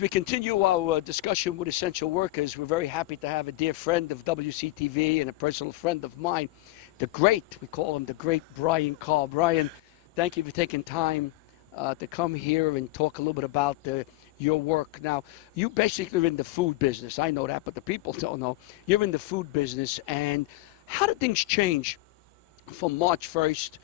We continue our discussion with essential workers. We're very happy to have a dear friend of WCTV and a personal friend of mine, we call him the great Brian Carr. Brian, thank you for taking time to come here and talk a little bit about your work. Now, you basically are in the food business. I know that, but the people don't know. You're in the food business, and how did things change from March 1st,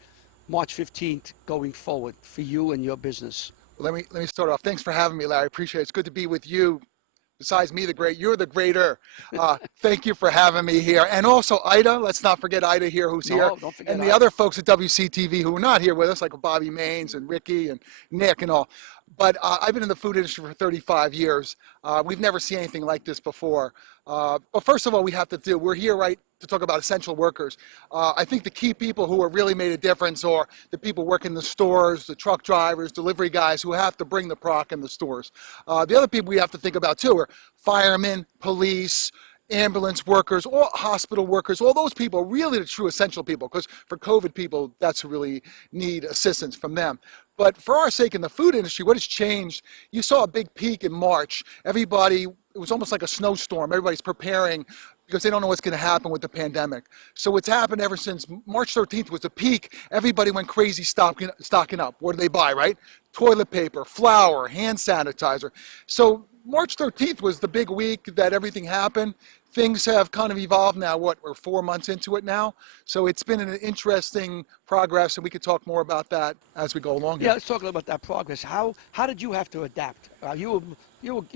March 15th going forward for you and your business? Let me start off. Thanks for having me, Larry. Appreciate it. It's good to be with you. Besides me, the great, you're the greater. Thank you for having me here. And also Ida, let's not forget Ida here who's here. Don't forget and the Ida. Other folks at WCTV who are not here with us, like Bobby Maines and Ricky and Nick and all. But I've been in the food industry for 35 years. We've never seen anything like this before. But first of all, we're here to talk about essential workers. I think the key people who have really made a difference are the people working in the stores, the truck drivers, delivery guys who have to bring the product in the stores. The other people we have to think about too are firemen, police, ambulance workers, all hospital workers, all those people are really the true essential people, because for COVID people, that's who really need assistance from them. But for our sake in the food industry, what has changed, you saw a big peak in March. It was almost like a snowstorm. Everybody's preparing because they don't know what's going to happen with the pandemic. So what's happened ever since March 13th was the peak. Everybody went crazy stocking up. What do they buy, right? Toilet paper, flour, hand sanitizer. So March 13th was the big week that everything happened. Things have kind of evolved now. We're 4 months into it now. So it's been an interesting progress, and we could talk more about that as we go along here. Yeah, let's talk about that progress. How did you have to adapt? You're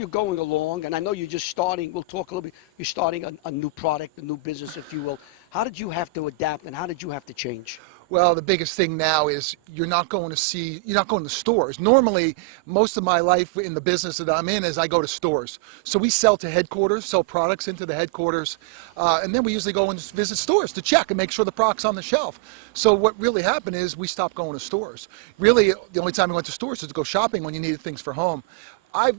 going along, and I know you're just starting. We'll talk a little bit. You're starting a new product, a new business, if you will. How did you have to adapt, and how did you have to change? Well, the biggest thing now is you're not going to stores. Normally, most of my life in the business that I'm in is I go to stores. So we sell to headquarters, sell products into the headquarters, and then we usually go and visit stores to check and make sure the product's on the shelf. So what really happened is we stopped going to stores. Really, the only time we went to stores was to go shopping when you needed things for home.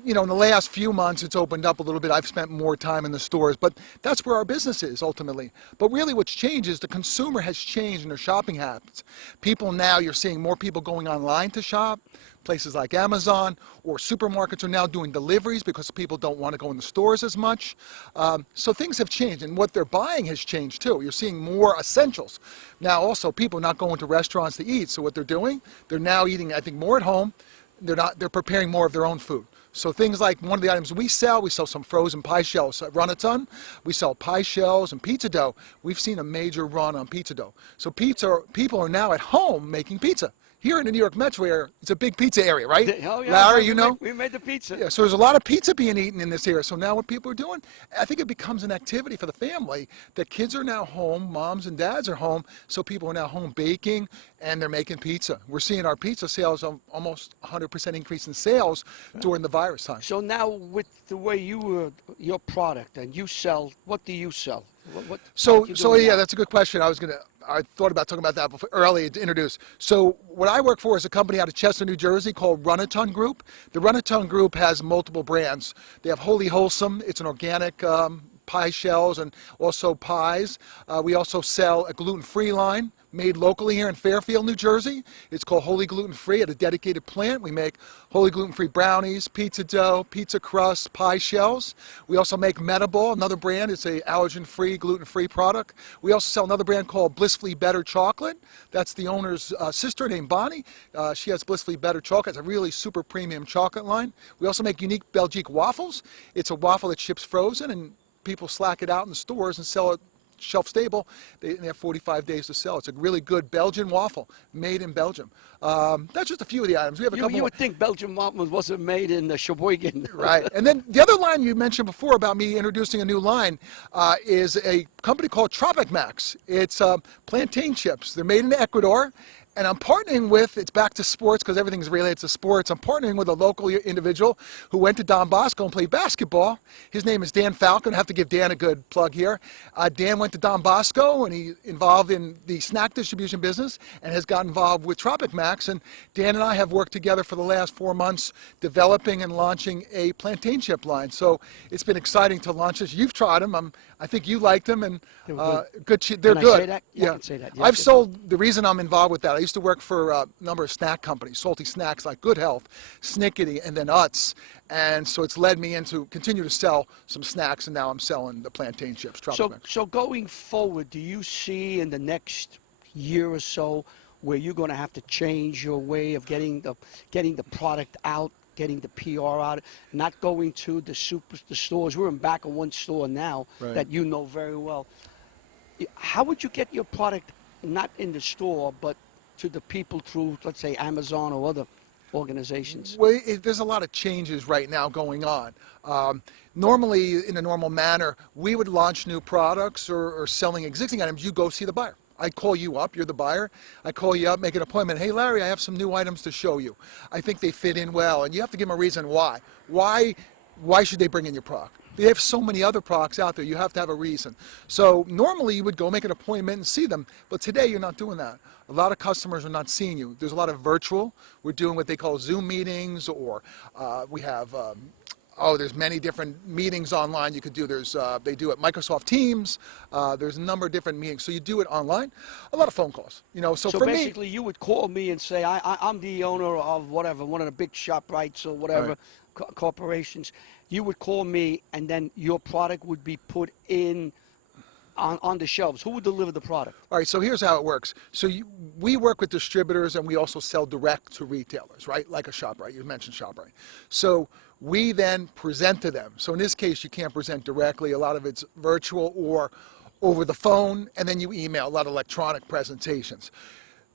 In the last few months, it's opened up a little bit. I've spent more time in the stores, but that's where our business is ultimately. But really what's changed is the consumer has changed in their shopping habits. People now, you're seeing more people going online to shop. Places like Amazon or supermarkets are now doing deliveries because people don't want to go in the stores as much. So things have changed, and what they're buying has changed too. You're seeing more essentials. Now also people not going to restaurants to eat. So what they're doing, they're now eating, I think, more at home. They're preparing more of their own food. So things like one of the items we sell some frozen pie shells at Run-A-Ton. We sell pie shells and pizza dough. We've seen a major run on pizza dough. So people are now at home making pizza. Here in the New York metro area, it's a big pizza area, right? Oh, yeah, Larry, we made the pizza. Yeah, so there's a lot of pizza being eaten in this area. So now what people are doing, I think it becomes an activity for the family that kids are now home, moms and dads are home, so people are now home baking and they're making pizza. We're seeing our pizza sales almost 100% increase in sales during the virus time. So now with the way your product and you sell, what do you sell? So yeah, that's a good question. I thought about talking about that earlier to introduce. So what I work for is a company out of Chester, New Jersey called Run-A-Ton Group. The Run-A-Ton Group has multiple brands. They have Wholly Wholesome. It's an organic pie shells and also pies. We also sell a gluten-free line made locally here in Fairfield, New Jersey. It's called Wholly Gluten Free at a dedicated plant. We make wholly gluten-free brownies, pizza dough, pizza crust, pie shells. We also make Metaball, another brand. It's a allergen-free, gluten-free product. We also sell another brand called Blissfully Better Chocolate. That's the owner's sister named Bonnie. She has Blissfully Better Chocolate. It's a really super premium chocolate line. We also make unique Belgique waffles. It's a waffle that ships frozen, and people slack it out in the stores and sell it shelf stable. They have 45 days to sell. It's a really good Belgian waffle made in Belgium. That's just a few of the items. We have a couple You would think Belgian waffle wasn't made in Sheboygan. Right. And then the other line you mentioned before about me introducing a new line is a company called Tropic Max. It's plantain chips. They're made in Ecuador. And I'm partnering with, it's back to sports because everything's related to sports. I'm partnering with a local individual who went to Don Bosco and played basketball. His name is Dan Falcon. I have to give Dan a good plug here. Dan went to Don Bosco and he involved in the snack distribution business and has got involved with Tropic Max. And Dan and I have worked together for the last 4 months developing and launching a plantain chip line. So it's been exciting to launch this. You've tried them. I think you liked them. And They're good. They're Can good. I say that? Yeah, I can say that. Yeah, I've sold, the reason I'm involved with that, I used to work for a number of snack companies, salty snacks like Good Health, Snickety, and then Utz. And so it's led me into continue to sell some snacks, and now I'm selling the plantain chips. So going forward, do you see in the next year or so where you're going to have to change your way of getting the product out, getting the PR out, not going to the stores? We're in back of one store now that you know very well. How would you get your product not in the store, but to the people through, let's say, Amazon or other organizations? Well, there's a lot of changes right now going on. Normally, in a normal manner, we would launch new products or selling existing items. You go see the buyer. I call you up, you're the buyer. I call you up, make an appointment. Hey, Larry, I have some new items to show you. I think they fit in well, and you have to give them a reason why. Why should they bring in your product? They have so many other products out there, you have to have a reason. So normally you would go make an appointment and see them, but today you're not doing that. A lot of customers are not seeing you. There's a lot of virtual. We're doing what they call Zoom meetings, or we have there's many different meetings online you could do. They do it Microsoft Teams. There's a number of different meetings. So you do it online. A lot of phone calls. So for basically, you would call me and say, I'm the owner of whatever, one of the big ShopRites or whatever corporations. You would call me, and then your product would be put in on the shelves. Who would deliver the product? All right, so here's how it works. So we work with distributors, and we also sell direct to retailers, right? Like a ShopRite. You mentioned ShopRite. So we then present to them. So in this case, you can't present directly. A lot of it's virtual or over the phone, and then you email, a lot of electronic presentations.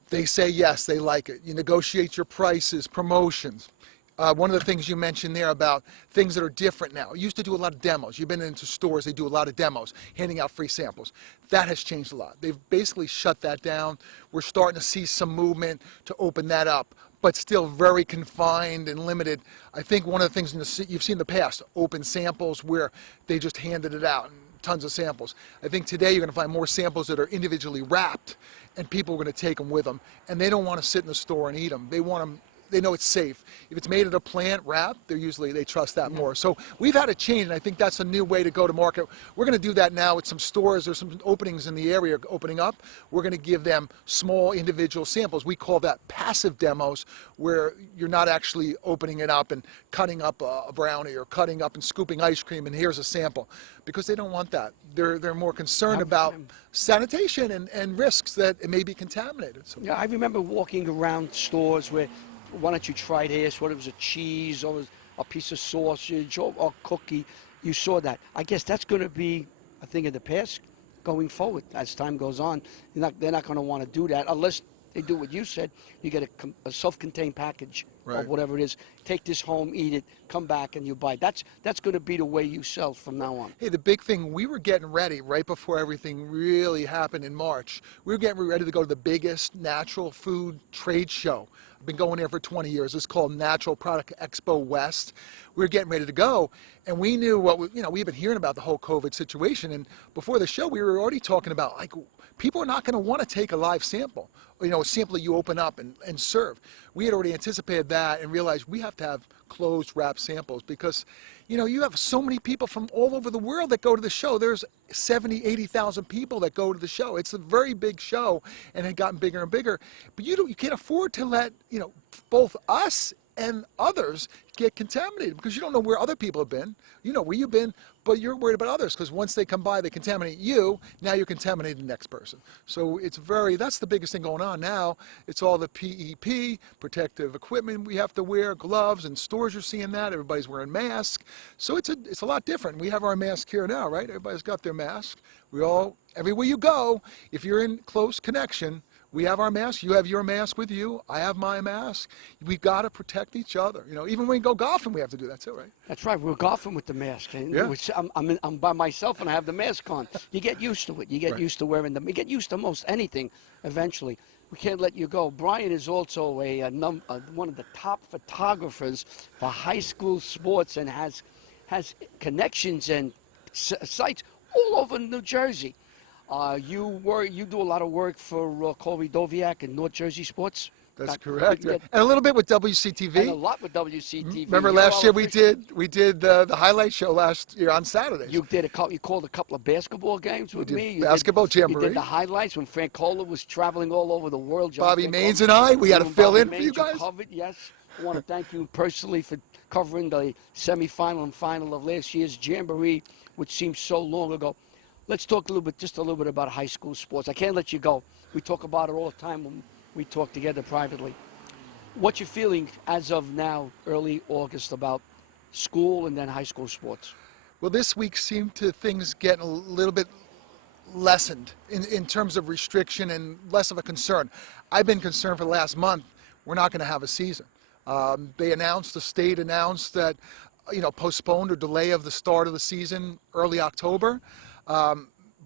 They say yes, they like it. You negotiate your prices, promotions. One of the things you mentioned there about things that are different now. You used to do a lot of demos. You've been into stores, they do a lot of demos, handing out free samples. That has changed a lot. They've basically shut that down. We're starting to see some movement to open that up, but still very confined and limited. I think one of the things you've seen in the past, open samples where they just handed it out, and tons of samples. I think today you're going to find more samples that are individually wrapped, and people are going to take them with them, and they don't want to sit in the store and eat them. They want them. They know it's safe. If it's made at a plant wrapped, they trust that more. So we've had a change, and I think that's a new way to go to market. We're going to do that now with some stores. There's some openings in the area opening up. We're going to give them small individual samples. We call that passive demos, where you're not actually opening it up and cutting up a brownie or cutting up and scooping ice cream, and here's a sample, because they don't want that. They're more concerned about sanitation and risks that it may be contaminated. So. Yeah, I remember walking around stores where, why don't you try this, whether it was a cheese or a piece of sausage or a cookie. You saw that. I guess that's going to be a thing of the past going forward as time goes on. They're not going to want to do that unless they do what you said. You get a self-contained package of whatever it is. Take this home, eat it, come back, and you buy it. That's going to be the way you sell from now on. Hey, the big thing, we were getting ready right before everything really happened in March. We were getting ready to go to the biggest natural food trade show. I've been going there for 20 years. It's called Natural Product Expo West. We were getting ready to go, and we knew we've been hearing about the whole COVID situation, and before the show, we were already talking about, like, people are not going to want to take a live sample, a sample that you open up and serve. We had already anticipated that and realized we have to have closed wrap samples because, you have so many people from all over the world that go to the show. There's 70, 80,000 people that go to the show. It's a very big show, and it gotten bigger and bigger. But you can't afford to let, both us and others get contaminated because you don't know where other people have been. You know where you've been, but you're worried about others because once they come by, they contaminate you. Now you're contaminating the next person. So that's the biggest thing going on now. It's all the PEP, protective equipment we have to wear, gloves, and stores you're seeing that. Everybody's wearing masks. So it's a lot different. We have our mask here now, right? Everybody's got their mask. Everywhere you go, if you're in close connection, we have our mask. You have your mask with you. I have my mask. We've got to protect each other. Even when we go golfing, we have to do that too, right? That's right. We're golfing with the mask. I'm by myself and I have the mask on. You get used to it. You get used to wearing them. You get used to most anything eventually. We can't let you go. Brian is also one of the top photographers for high school sports and has connections and sites all over New Jersey. You do a lot of work for Corey Doviak and North Jersey Sports. That's Back- correct. yeah, And a little bit with and a WCTV. lot with WCTV. Remember You're last all year official. we did the highlight show last year on Saturdays. You did you called a couple of basketball games with did me. basketball You jamboree. did the highlights when Francola was traveling all over the world. Bobby Francola, Maines and I, we had to and fill Bobby in for you Maines, guys. Covered, yes. I want to thank you personally for covering the semifinal and final of last year's jamboree, which seems so long ago. Let's talk just a little bit about high school sports. I can't let you go. We talk about it all the time when we talk together privately. What's your feeling as of now, early August, about school and then high school sports? Well, this week seemed to things getting a little bit lessened in terms of restriction and less of a concern. I've been concerned for the last month we're not going to have a season. The state announced that, postponed or delay of the start of the season early October.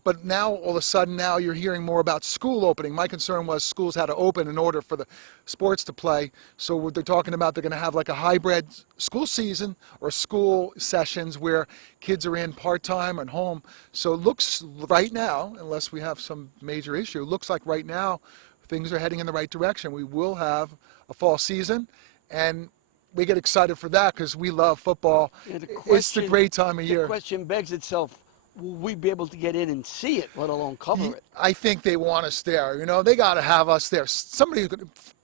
But now, all of a sudden, now you're hearing more about school opening. My concern was schools had to open in order for the sports to play. So what they're talking about, they're going to have like a hybrid school season or school sessions where kids are in part-time and home. So it looks right now, unless we have some major issue, it looks like right now things are heading in the right direction. We will have a fall season, and we get excited for that because we love football. Yeah, It's the great time of year. The question begs itself, will we be able to get in and see it, let alone cover it? I think they want us there. They got to have us there.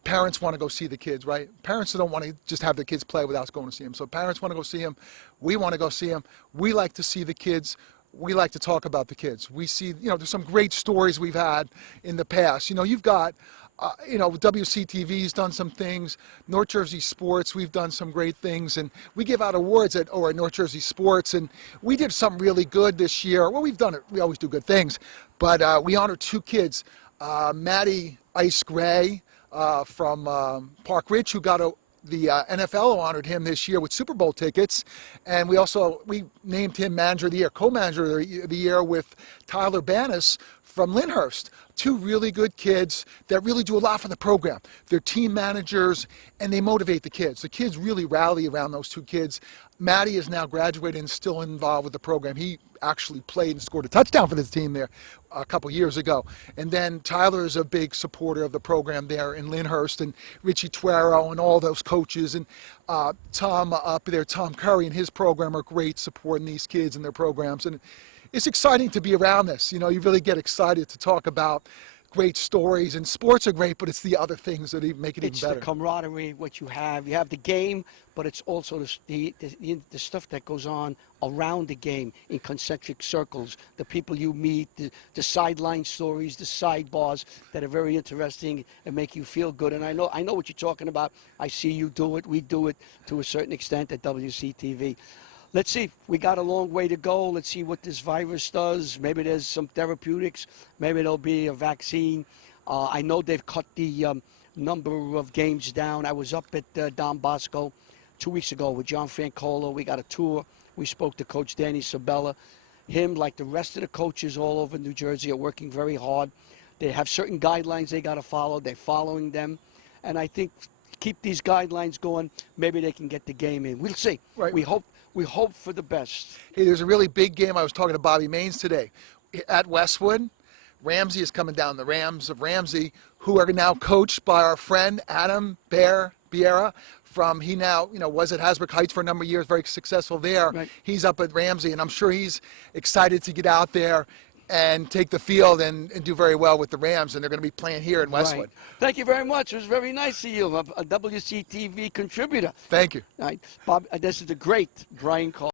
Parents want to go see the kids, right? Parents don't want to just have their kids play without going to see them. So parents want to go see them. We want to go see them. We like to see the kids. We like to talk about the kids. We see, there's some great stories we've had in the past. You've got, WCTV's done some things. North Jersey Sports, we've done some great things. And we give out awards at North Jersey Sports. And we did something really good this year. Well, we've done it. We always do good things. But we honored two kids. Maddie Ice Gray from Park Ridge, who got the NFL honored him this year with Super Bowl tickets. And we named him Manager of the Year, Co-Manager of the Year with Tyler Bannis from Lyndhurst. Two really good kids that really do a lot for the program. They're team managers, and they motivate the kids. The kids really rally around those two kids. Matty is now graduated and still involved with the program. He actually played and scored a touchdown for the team there a couple years ago. And then Tyler is a big supporter of the program there in Lyndhurst, and Richie Tuero and all those coaches. And Tom up there, Tom Curry and his program are great supporting these kids and their programs. And it's exciting to be around this. You really get excited to talk about great stories, and sports are great, but it's the other things that make it even better. It's the camaraderie, what you have. You have the game, but it's also the stuff that goes on around the game in concentric circles, the people you meet, the sideline stories, the sidebars that are very interesting and make you feel good. And I know what you're talking about. I see you do it. We do it to a certain extent at WCTV. Let's see. We got a long way to go. Let's see what this virus does. Maybe there's some therapeutics. Maybe there'll be a vaccine. I know they've cut the number of games down. I was up at Don Bosco 2 weeks ago with John Francola. We got a tour. We spoke to Coach Danny Sabella. Him, like the rest of the coaches all over New Jersey, are working very hard. They have certain guidelines they got to follow. They're following them. And I think keep these guidelines going. Maybe they can get the game in. We'll see. Right. We hope for the best. Hey, there's a really big game. I was talking to Bobby Maines today at Westwood. Ramsey is coming down, the Rams of Ramsey, who are now coached by our friend Adam Biera from, he now, was at Hasbrook Heights for a number of years, very successful there. Right. He's up at Ramsey, and I'm sure he's excited to get out there and take the field and do very well with the Rams, and they're going to be playing here in Westwood. Right. Thank you very much. It was very nice of you, a WCTV contributor. Thank you. All right. Bob, this is the great Brian Carr.